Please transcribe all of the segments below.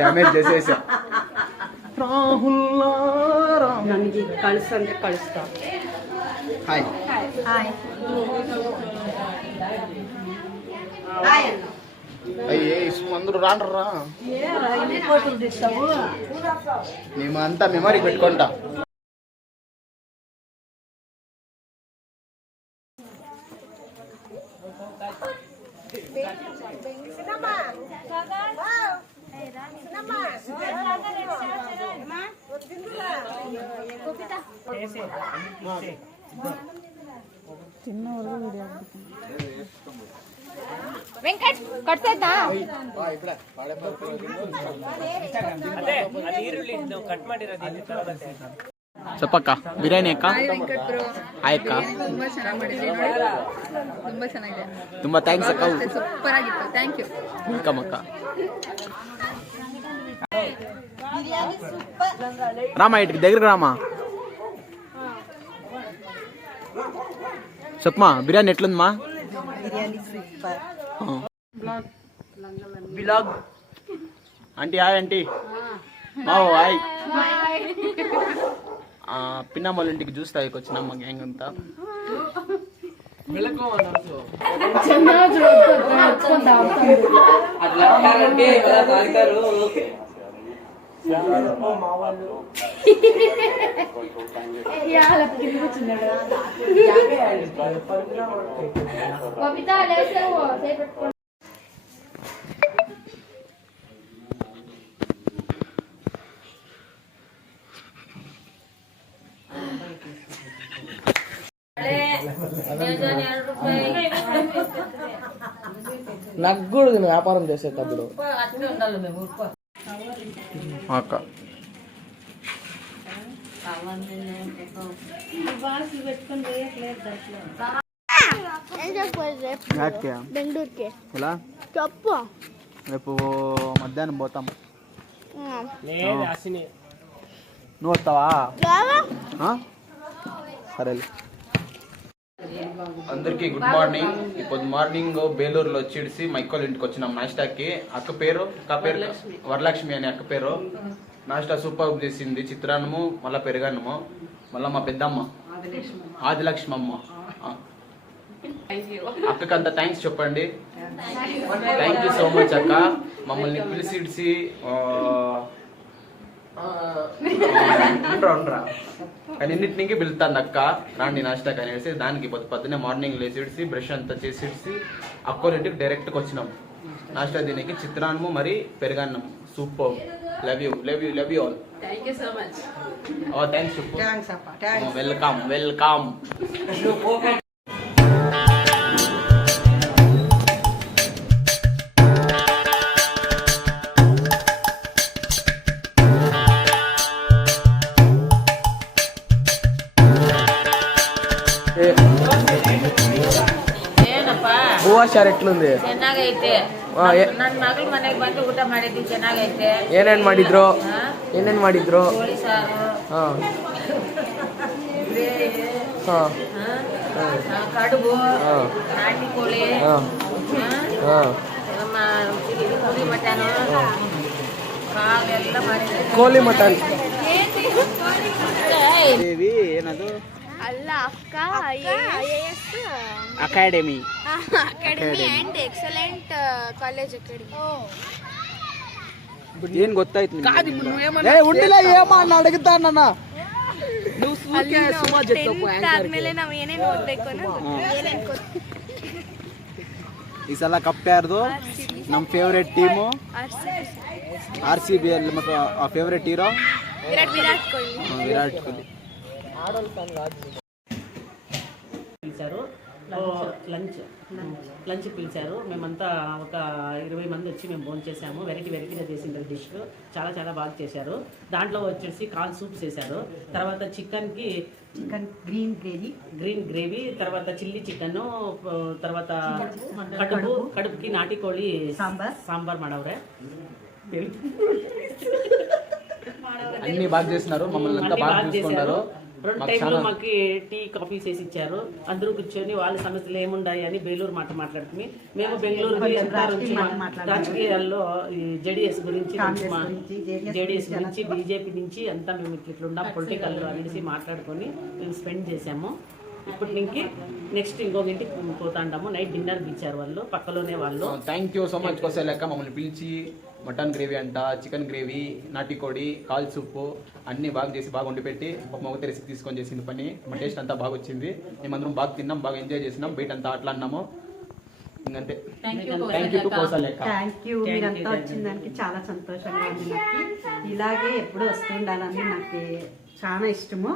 Damage చేసేసా ರಾಹುಲ್ ನನಗೆ ಕಳಿಸಂದ್ರೆ ಕಳಿಸ್ತಾ. ಹಾಯ್ ಹಾಯ್ అయ్యే ఇసుమందరూ రాండ్రా మేమంతా మెమరీ పెట్టుకుంటా. వెంకట్ కట్సేద్దా చెప్పక్క బిర్యానీ అక్క. ಹಾಯ್ ಅಕ್ಕ. ತುಂಬಾ ಚೆನ್ನಾಗಿ ಮಾಡಿದ್ರಿ ತುಂಬಾ ಚೆನ್ನಾಗಿದೆ. ತುಂಬಾ ಥ್ಯಾಂಕ್ಸ್ ಅಕ್ಕ. ಸೂಪರ್ ಆಗಿತ್ತು. Thank you. ವೆಲ್ಕಮ್ ಅಕ್ಕ. రామా ఇటు దగ్గరికి రామా. చెప్పమా బిర్యానీ ఎట్లుందమ్మా? Biryani super. Vlog aunty hi aunty. మావు హాయ్. పిన్నమ్మ వాళ్ళ ఇంటికి జ్యూస్ తాగికి వచ్చినాం మా గ్యాంగ్ అంతా. నాకు కూడా వ్యాపారం చేసేటప్పుడు అక్క బెంగళూరుకి ఎలా చెప్పు. రేపు మధ్యాహ్నం పోతాం. నువ్వు వస్తావా? సరే. అందరికీ గుడ్ మార్నింగ్. ఇప్పుడు మార్నింగ్ బేలూరులో వచ్చేసి మైకోల్ ఇంటికి వచ్చినాం నాష్టాకి. అక్క పేరు వరలక్ష్మి అని అక్క పేరు. నాష్టా సూపర్ చేసింది. చిత్రాన్నము మళ్ళీ పెరుగన్నము మళ్ళీ మా పెద్దమ్మ ఆదిలక్ష్మి అమ్మ. అక్కకి అంత థ్యాంక్స్ చెప్పండి. థ్యాంక్ యూ సో మచ్ అక్క. మమ్మల్ని పిలిచిడిసి అన్నింటికి పిలుతుంది అక్క రాండి నాష్టాకి అనేసి. దానికి పొద్దున్నే మార్నింగ్ లేచిడిసి బ్రష్ అంతా చేసిడిసి అక్కోరింటికి డైరెక్ట్గా వచ్చినాం నాష్టా దీనికి. చిత్రాన్నము మరి పెరుగన్నం super. Love you love you love you all. Thank you so much. Thanks welcome welcome. ಹೂವಾಚಾರ ಎಟ್ಲುಂದಿ? ಚೆನ್ನಾಗೈತೆ. ನನ್ನ ಮಗಳು ಮನೆಗೆ ಬಂದು ಊಟ ಮಾಡಿದ್ವಿ. ಚೆನ್ನಾಗೈತೆ. ಏನೇನ್ ಮಾಡಿದ್ರು? ಏನೇನ್ ಮಾಡಿದ್ರು? ಕೋಳಿ ಸಾರು, ಕಡುಬು, ನಾಟಿ ಕೋಳಿ, ಕೋಳಿ ಮಟನ್, ಕಾಲೆಲ್ಲ ಮಾಡಿದ್ರೆ. ಕೋಳಿ ಮಟನ್ ದೇವಿ ಏನದು? ಅಲ್ಲ ಅಕ್ಕ IAS academy and excellent college academy. ಏನ್ ಗೊತ್ತಾಯ್ತು ಉಂಡಿಲ್ಲ ಏಮನ್ನ ಅಡಗುತ್ತಾನ. ಆದ್ಮೇಲೆ ನಾವ್ ಏನೇನ್ ಓದ್ಬೇಕು ಈ ಸಲ ಕಪ್ ಯಾರ್ದು? ನಮ್ ಫೇವ್ರೆಟ್ ಟೀಮು RCB ಅಲ್ಲಿ. ಮತ್ತೆ ಆ ಫೇವ್ರೆಟ್ ಹೀರೋ ವಿರಾಟ್ ಕೊಹ್ಲಿ. ವಿರಾಟ್ ಕೊಹ್ಲಿ. పిలిచారు లంచ్ పిలిచారు. మేమంతా ఒక 20 మంది వచ్చి మేము భోజనం చేసాము. వెరైటీగా చేసింది డిష్. చాలా చాలా బాగా చేశారు. దాంట్లో వచ్చేసి కాల్ సూప్ చేశారు. తర్వాత చికెన్ గ్రీన్ గ్రేవీ, తర్వాత చిల్లీ చికెన్, తర్వాత కడుపుకి నాటి కోಳಿ సాంబార్ ಮಾಡವ್ರೆ. అన్ని బాగా చేస్తున్నారు. మమ్మల్ని అంతా బాగా చూసుకున్నారు. రెండు మాకు టైంలో చాలా మాకు టీ కాఫీ చేసి ఇచ్చారు. అందరూ కూర్చొని వాళ్ళ సమస్యలు ఏముండాయి అని బెంగళూరు మాట మాట్లాడుకుని మేము బెంగళూరు రాజకీయాల్లో జేడీఎస్ గురించి జేడీఎస్ గురించి బీజేపీ నుంచి అంతా మేము ఇట్లున్నాం పొలిటికల్ అనేసి మాట్లాడుకొని మేము స్పెండ్ చేసాము. ఇప్పటి నుంచి నెక్స్ట్ ఇంకొక ఇంటికి పోతాంటాము. నైట్ డిన్నర్ ఇచ్చారు వాళ్ళు, పక్కలోనే వాళ్ళు. థ్యాంక్ యూ సో మచ్ కోసే లెక్క మమ్మల్ని పిలిచి మటన్ గ్రేవీ అంట, చికెన్ గ్రేవీ, నాటికోడి, కాల్ సూపు అన్నీ బాగా చేసి బాగా వండి పెట్టి ఒక మొగత రెసిపీ తీసుకొని చేసింది పని. మా టేస్ట్ అంతా బాగా వచ్చింది. మేమందరం బాగా తిన్నాం, బాగా ఎంజాయ్ చేసినాం, బయట అంతా అట్లా అన్నాము. ఇంకంతే. థ్యాంక్ యూ టు కోసా లెక్క. Thank you. మీరంతా వచ్చిందానికి చాలా సంతోషంగా ఉంది నాకు. ఇలాగే ఎప్పుడు వస్తుండాలని నాకు చాలా ఇష్టము.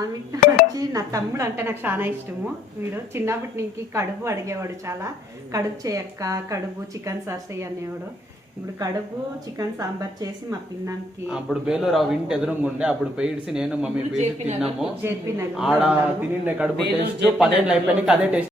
ఆమె వచ్చి నా తమ్ముడు అంటే నాకు చాలా ఇష్టము. వీడు చిన్నప్పటి నుంచి కడుపు అడిగేవాడు, చాలా కడుపు చేయక్క, కడుపు చికెన్ సాస్ అనేవాడు. ఇప్పుడు కడుపు చికెన్ సాంబార్ చేసి మా పిన్నానికి అప్పుడు బేలూరు ఆ ఇంటి ఎదురుగా ఉండే, అప్పుడు పోయిడిసి నేను మమ్మీ పోయి తిన్నాము. జేపీ నగర్ ఆడ తినిండే కడుపు టేస్ట్ 10 ఏళ్ళు అయిపోయినాక అదే టేస్ట్